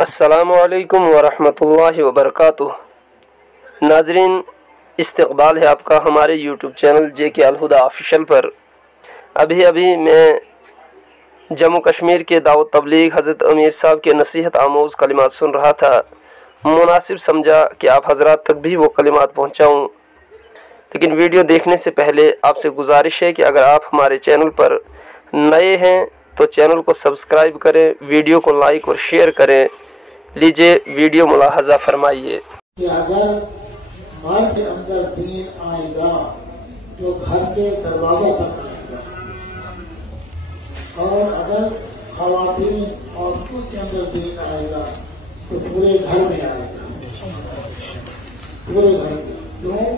السلام علیکم ورحمۃ اللہ وبرکاتہ۔ ناظرین، استقبال ہے آپ کا ہمارے یوٹیوب چینل جے کے الہدیٰ آفیشیل پر۔ ابھی میں جموں کشمیر کے دعوت تبلیغ حضرت امیر صاحب کے نصیحت آموز کلمات سن رہا تھا۔ مناسب سمجھا کہ آپ حضرات تک بھی وہ کلمات پہنچاؤں، لیکن ویڈیو دیکھنے سے پہلے آپ سے گزارش ہے کہ اگر آپ ہمارے چینل پر نئے ہیں تو چینل کو سبسکرائب کریں، ویڈیو کو لائک اور شیئر کریں۔ لیجئے ویڈیو ملاحظہ فرمائیے کہ اگر مرد کے اندر دین آئے گا تو گھر کے دروازے تک آئے گا، اور اگر خواتین عورتوں کے اندر دین آئے گا تو پورے گھر میں آئے گا، پورے گھر میں۔ کیوں؟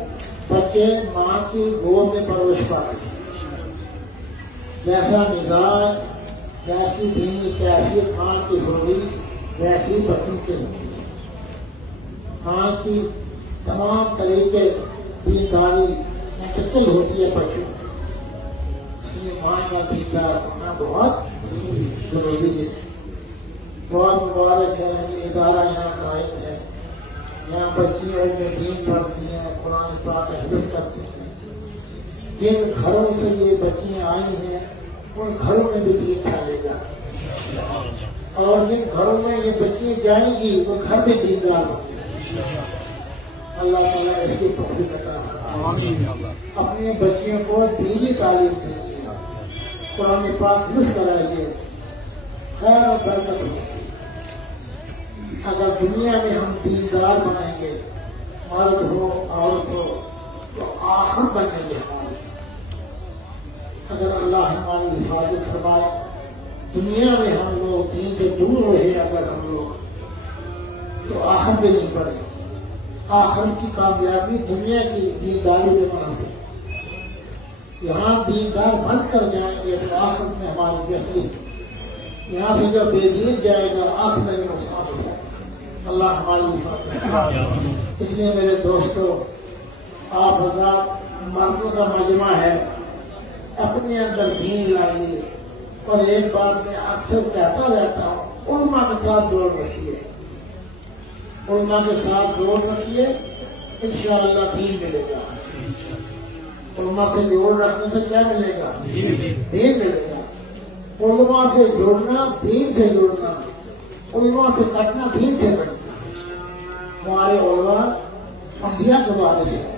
بچے ماں کی گود میں پرورش پاتے ہیں، جیسا مزاج جیسی دینی کیفیت ماں کی ہوگی ویسی بچوں کے ہوگی۔ ماں کی تمام طریقے دینداری منتقل ہوتی ہے بچوں میں، اس لیے ماں کا دیندار ہونا بہت ضروری ہے۔ بہت مبارک ہے یہ ادارہ یہاں قائم ہے، یہاں بچیاں میں دین پڑھتی ہیں، قرآن پاک حفظ کرتی ہیں۔ جن گھروں سے یہ بچیاں آئی ہیں ان گھروں میں بھی دین پھیلے گا، اور جن گھروں میں یہ بچیاں جائیں گی وہ گھر میں دیندار ہوں گے۔ اللہ تعالیٰ اس کی توفیق عطا فرمائے۔ اپنے بچیوں کو دینی تعلیم دیجیے، قرآن پاک حفظ کرائیے، خیر و برکت ہوگی۔ اگر دنیا میں ہم دیندار بنائیں گے، مرد ہو عورت ہو، تو آخر بنیں گے ہمارے۔ اگر اللہ ہماری حفاظت فرمائے، دنیا میں ہم لوگ دین سے دور رہے اگر ہم لوگ، تو آخر میں نہیں پڑے۔ آخر کی کامیابی دنیا کی دینداری میں منحصر ہے۔ یہاں دیندار بند کر جائیں گے تو آخر میں ہماری بہتری، یہاں سے جو بے دین جائے گا آخر میں بھی نقصان ہو جائے گا۔ اللہ ہماری حفاظت فرمائے۔ اس لیے میرے دوستو، آپ حضرات مردوں کا مجمع ہے، اپنے اندر دین لائیے۔ اور ایک بات میں اکثر کہتا رہتا ہوں، علماء کے ساتھ جوڑ رکھیے، علماء کے ساتھ جوڑ رکھیے، انشاءاللہ دین ملے گا۔ علماء سے جوڑ رکھنے سے کیا ملے گا؟ دین ملے گا۔ علماء سے جوڑنا، دین سے جوڑنا، علماء سے کٹنا، دین سے کٹنا۔ ہمارے علماء انبیاء کے وارث ہیں،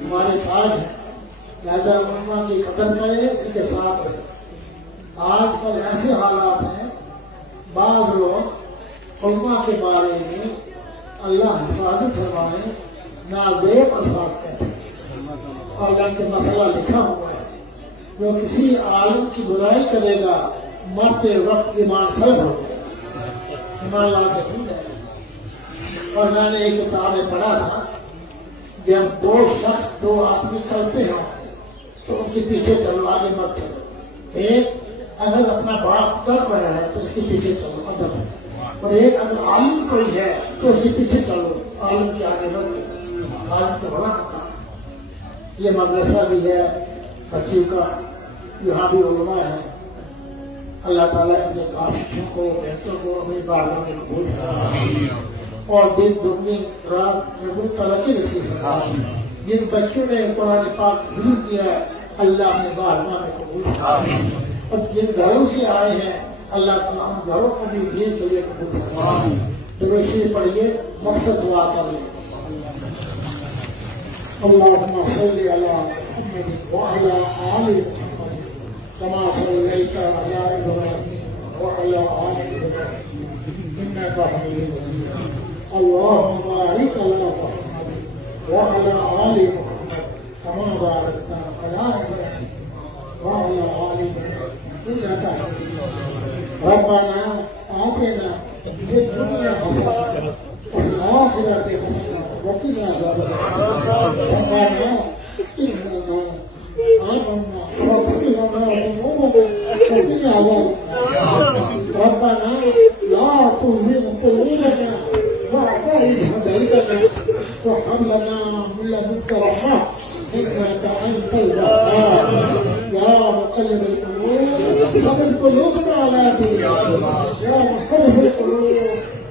ہمارے تاج ہیں، لہذا علماء کی قدر کرے، ان کے ساتھ رہے۔ آج کل ایسے حالات ہیں، بعض لوگ علماء کے بارے میں اللہ حفاظت فرمائے نازیب الفاظ کہتے ہیں، اور اللہ کے مسئلہ لکھا ہوا ہے، جو کسی عالم کی برائی کرے گا مرتے وقت ایمان سلب ہو جائے گا، ایمان لا کے نہیں جائے گا۔ اور میں نے ایک کتاب میں پڑھا تھا، جب دو شخص دو آدمی چلتے ہیں تو ان کے پیچھے چلو، آگے مت چلو۔ ایک اگر اپنا باپ چل رہا ہے تو اس کے پیچھے چلو، ادب ہے۔ اور ایک اگر عالم کوئی ہے تو اس کے پیچھے چلو، عالم کے آگے مت چلو، عالم کو بڑا کرتا۔ یہ مدرسہ بھی ہے بچیوں کا، یہاں بھی علماء ہے۔ اللہ تعالیٰ ان کے کاشتوں کو، بہتوں کو اپنی بارگاہ میں قبول فرمائے، اور دن دگنی رات میں ترقی نصیب فرمائے۔ جن بچوں نے قرآن پاک حفظ کیا ہے، اللہ اپنے بارگاہ میں قبول فرمائے، اور جن گھروں سے آئے ہیں اللہ تعالیٰ ان گھروں کو بھی دین کے لیے قبول فرمائے۔ درود شریف پڑھیے، مقصد دعا کر لیں۔ اللہم صلی علی محمد وعلی آل محمد کما صلیت علی ابراہیم وعلی آل ابراہیم انک حمید مجید۔ اللہم بارک علی محمد وعلی آل محمد کما بارکت علی ابراہیم وعلی آل ابراہیم انک حمید مجید۔ ربنا آتنا فی الدنیا حسنۃ وفی الآخرۃ حسنۃ وقنا عذاب النار۔ ربنا اغفر لنا آمنا واغفر لنا ذنوبنا وقنا عذاب النار۔ ربنا لا تزغ قلوبنا بعد إذ هديتنا وهب لنا من لدنك رحمة إنك أنت الوهاب۔ يا مقلب القلوب ثبت قلوبنا على دينك، يا مصرف القلوب